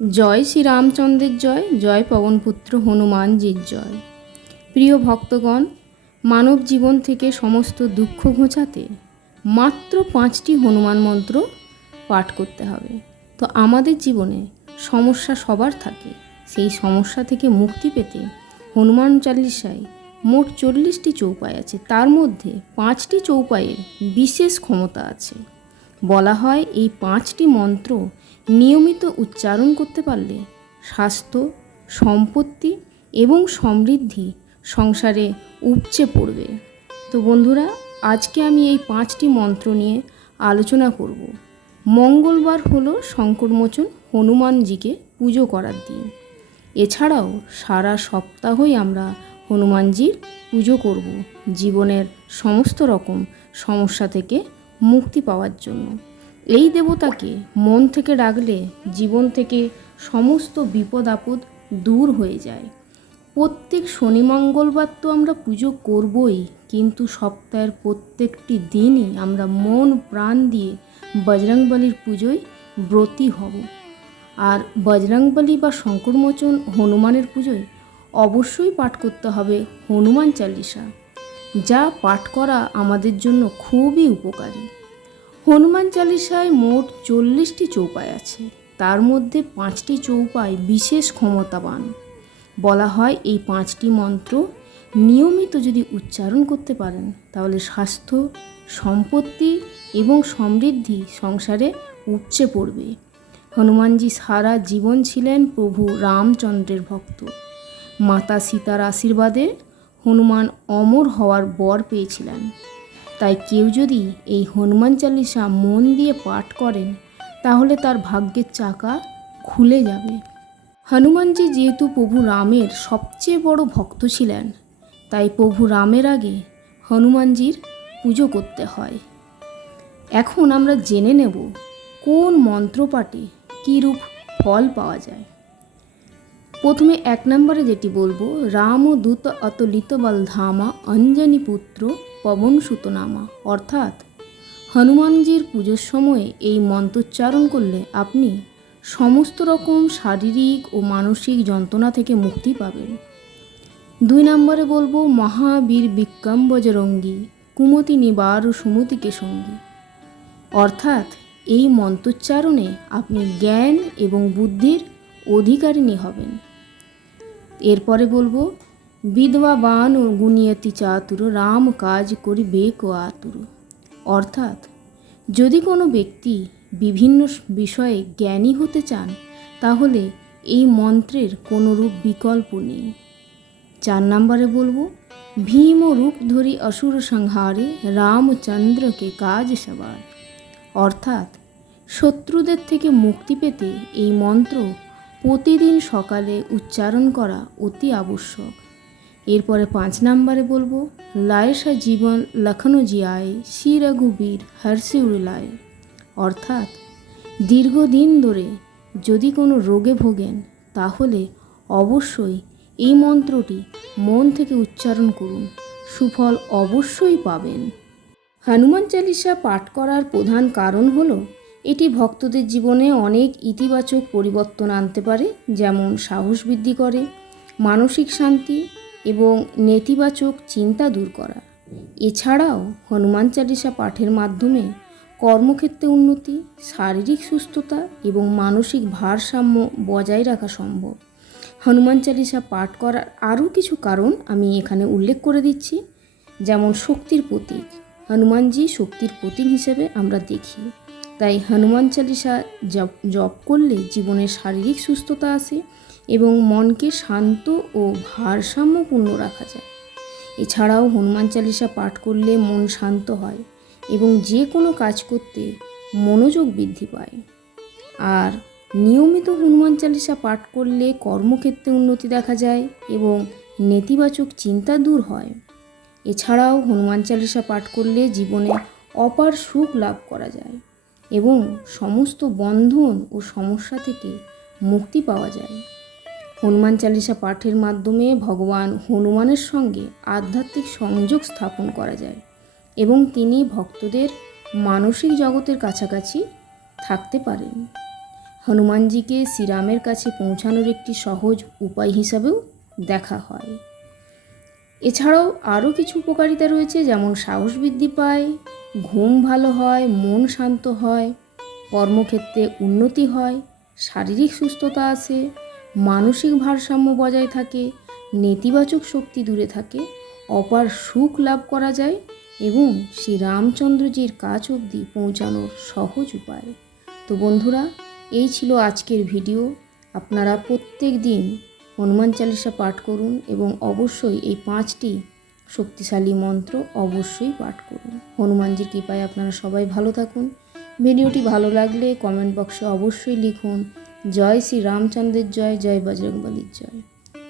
জয় শ্রী রামচন্দ্রের জয় জয় পবনপুত্র হনুমানজির জয়। প্রিয় ভক্তগণ, মানব জীবন থেকে সমস্ত দুঃখ ঘোচাতে মাত্র পাঁচটি হনুমান মন্ত্র পাঠ করতে হবে। তো আমাদের জীবনে সমস্যা সবার থাকে। সেই সমস্যা থেকে মুক্তি পেতে হনুমান চালিসায় মোট চল্লিশটি চৌপাই আছে। তার মধ্যে পাঁচটি চৌপাইয়ের বিশেষ ক্ষমতা আছে। বলা হয় এই পাঁচটি মন্ত্র নিয়মিত উচ্চারণ করতে পারলে স্বাস্থ্য, সম্পত্তি এবং সমৃদ্ধি সংসারে উপচে পড়বে। তো বন্ধুরা, আজকে আমি এই পাঁচটি মন্ত্র নিয়ে আলোচনা করব। মঙ্গলবার হলো সংকটমোচন হনুমানজিকে পুজো করার দিন। এছাড়াও সারা সপ্তাহই আমরা হনুমানজির পুজো করব জীবনের সমস্ত রকম সমস্যা থেকে মুক্তি পাওয়ার জন্য। এই দেবতাকে মন থেকে ডাকলে জীবন থেকে সমস্ত বিপদ আপদ দূর হয়ে যায়। প্রত্যেক শনি মঙ্গলবার তো আমরা পুজো করবই, কিন্তু সপ্তাহের প্রত্যেকটি দিনই আমরা মন, প্রাণ দিয়ে বজরংবলির পুজোয় ব্রতী হব। আর বজরংবলী বা শঙ্করমোচন হনুমানের পুজোয় অবশ্যই পাঠ করতে হবে হনুমান চালিসা, যা পাঠ করা আমাদের জন্য খুবই উপকারী। হনুমান চালিসায় মোট চল্লিশটি চৌপাই আছে। তার মধ্যে পাঁচটি চৌপাই বিশেষ ক্ষমতাবান। বলা হয় এই পাঁচটি মন্ত্র নিয়মিত যদি উচ্চারণ করতে পারেন, তাহলে স্বাস্থ্য, সম্পত্তি এবং সমৃদ্ধি সংসারে উপচে পড়বে। হনুমানজি সারা জীবন ছিলেন প্রভু রামচন্দ্রের ভক্ত। মাতা সীতার আশীর্বাদে হনুমান অমর হওয়ার বর পেয়েছিলেন। তাই কেউ যদি এই হনুমান চালিসা মন দিয়ে পাঠ করেন, তাহলে তার ভাগ্যের চাকা খুলে যাবে। হনুমানজি যেহেতু প্রভু রামের সবচেয়ে বড় ভক্ত ছিলেন, তাই প্রভু রামের আগে হনুমানজির পুজো করতে হয়। এখন আমরা জেনে নেব কোন মন্ত্রপাঠে কীরূপ ফল পাওয়া যায়। প্রথমে এক নম্বরে যেটি বলব রাম দূত অতলিত বলধামা অঞ্জনী পুত্র পবন সুতনামা। অর্থাৎ, হনুমানজির পুজোর সময়ে এই মন্ত্রোচ্চারণ করলে আপনি সমস্ত রকম শারীরিক ও মানসিক যন্ত্রণা থেকে মুক্তি পাবেন। দুই নম্বরে বলব, মহাবীর বিক্রম বজরঙ্গী কুমতি নিবার ও সুমতিকে সঙ্গী। অর্থাৎ, এই মন্ত্রোচ্চারণে আপনি জ্ঞান এবং বুদ্ধির অধিকারিণী হবেন। এরপরে বলব বিধবা বান ও গুণিয়তি চাতুর, রাম কাজ করিবে কো আতুর। অর্থাৎ, যদি কোনো ব্যক্তি বিভিন্ন বিষয়ে জ্ঞানী হতে চান, তাহলে এই মন্ত্রের কোনো রূপ বিকল্প নেই। চার নম্বরে বলব, ভীম রূপ ধরি অসুর সংহারে, রামচন্দ্রকে কাজ সবার। অর্থাৎ, শত্রুদের থেকে মুক্তি পেতে এই মন্ত্র প্রতিদিন সকালে উচ্চারণ করা অতি আবশ্যক। এরপরে পাঁচ নম্বরে বলব লায়েসা জীবন লখনৌ জিয়ায় শ্রী রঘুবীর হর্ষি উড়লায় অর্থাৎ, দীর্ঘদিন ধরে যদি কোনো রোগে ভোগেন, তাহলে অবশ্যই এই মন্ত্রটি মন থেকে উচ্চারণ করুন। সুফল অবশ্যই পাবেন। হনুমান চালিসা পাঠ করার প্রধান কারণ হলো, এটি ভক্তদের জীবনে অনেক ইতিবাচক পরিবর্তন আনতে পারে, যেমন সাহস বৃদ্ধি করে, মানসিক শান্তি এবং নেতিবাচক চিন্তা দূর করা। এছাড়াও হনুমান চালিসা পাঠের মাধ্যমে কর্মক্ষেত্রে উন্নতি, শারীরিক সুস্থতা এবং মানসিক ভারসাম্য বজায় রাখা সম্ভব। হনুমান চালিসা পাঠ করার আরও কিছু কারণ আমি এখানে উল্লেখ করে দিচ্ছি। যেমন শক্তির প্রতীক। হনুমানজি শক্তির প্রতীক হিসেবে আমরা দেখি। তাই হনুমান চালিসা জপ জপ করলে জীবনে শারীরিক সুস্থতা আসে এবং মনকে শান্ত ও ভারসাম্যপূর্ণ রাখা যায়। এছাড়াও হনুমান চালিসা পাঠ করলে মন শান্ত হয় এবং যে কোনো কাজ করতে মনোযোগ বৃদ্ধি পায়। আর নিয়মিত হনুমান চালিসা পাঠ করলে কর্মক্ষেত্রে উন্নতি দেখা যায় এবং নেতিবাচক চিন্তা দূর হয়। এছাড়াও হনুমান চালিসা পাঠ করলে জীবনে অপার সুখ লাভ করা যায় এবং সমস্ত বন্ধন ও সমস্যা থেকে মুক্তি পাওয়া যায়। হনুমান চালিসা পাঠের মাধ্যমে ভগবান হনুমানের সঙ্গে আধ্যাত্মিক সংযোগ স্থাপন করা যায় এবং তিনি ভক্তদের মানসিক জগতের কাছাকাছি থাকতে পারেন। হনুমানজিকে শ্রীরামের কাছে পৌঁছানোর একটি সহজ উপায় হিসাবেও দেখা হয়। এছাড়াও আরও কিছু উপকারিতা রয়েছে, যেমন সাহস বৃদ্ধি পায়, ঘুম ভালো হয়, মন শান্ত হয়, কর্মক্ষেত্রে উন্নতি হয়, শারীরিক সুস্থতা আসে মানসিক ভারসাম্য বজায় থাকে, নেতিবাচক শক্তি দূরে থাকে, অপার সুখ লাভ করা যায় এবং শ্রী রামচন্দ্রজির কাজ অবধি পৌঁছানোর সহজ উপায়। তো বন্ধুরা, এই ছিল আজকের ভিডিও। আপনারা প্রত্যেক দিন হনুমান চালিসা পাঠ করুন এবং অবশ্যই এই পাঁচটি শক্তিশালী মন্ত্র অবশ্যই পাঠ করুন। হনুমানজির কৃপায় আপনারা সবাই ভালো থাকুন। ভিডিওটি ভালো লাগলে কমেন্ট বক্সে অবশ্যই লিখুন। জয় শ্রী রামচন্দ্রের জয় জয় বজরংবলীর জয়।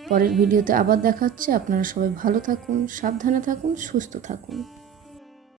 পরের ভিডিওতে আবার দেখা হচ্ছে। আপনারা সবাই ভালো থাকুন, সাবধানে থাকুন, সুস্থ থাকুন।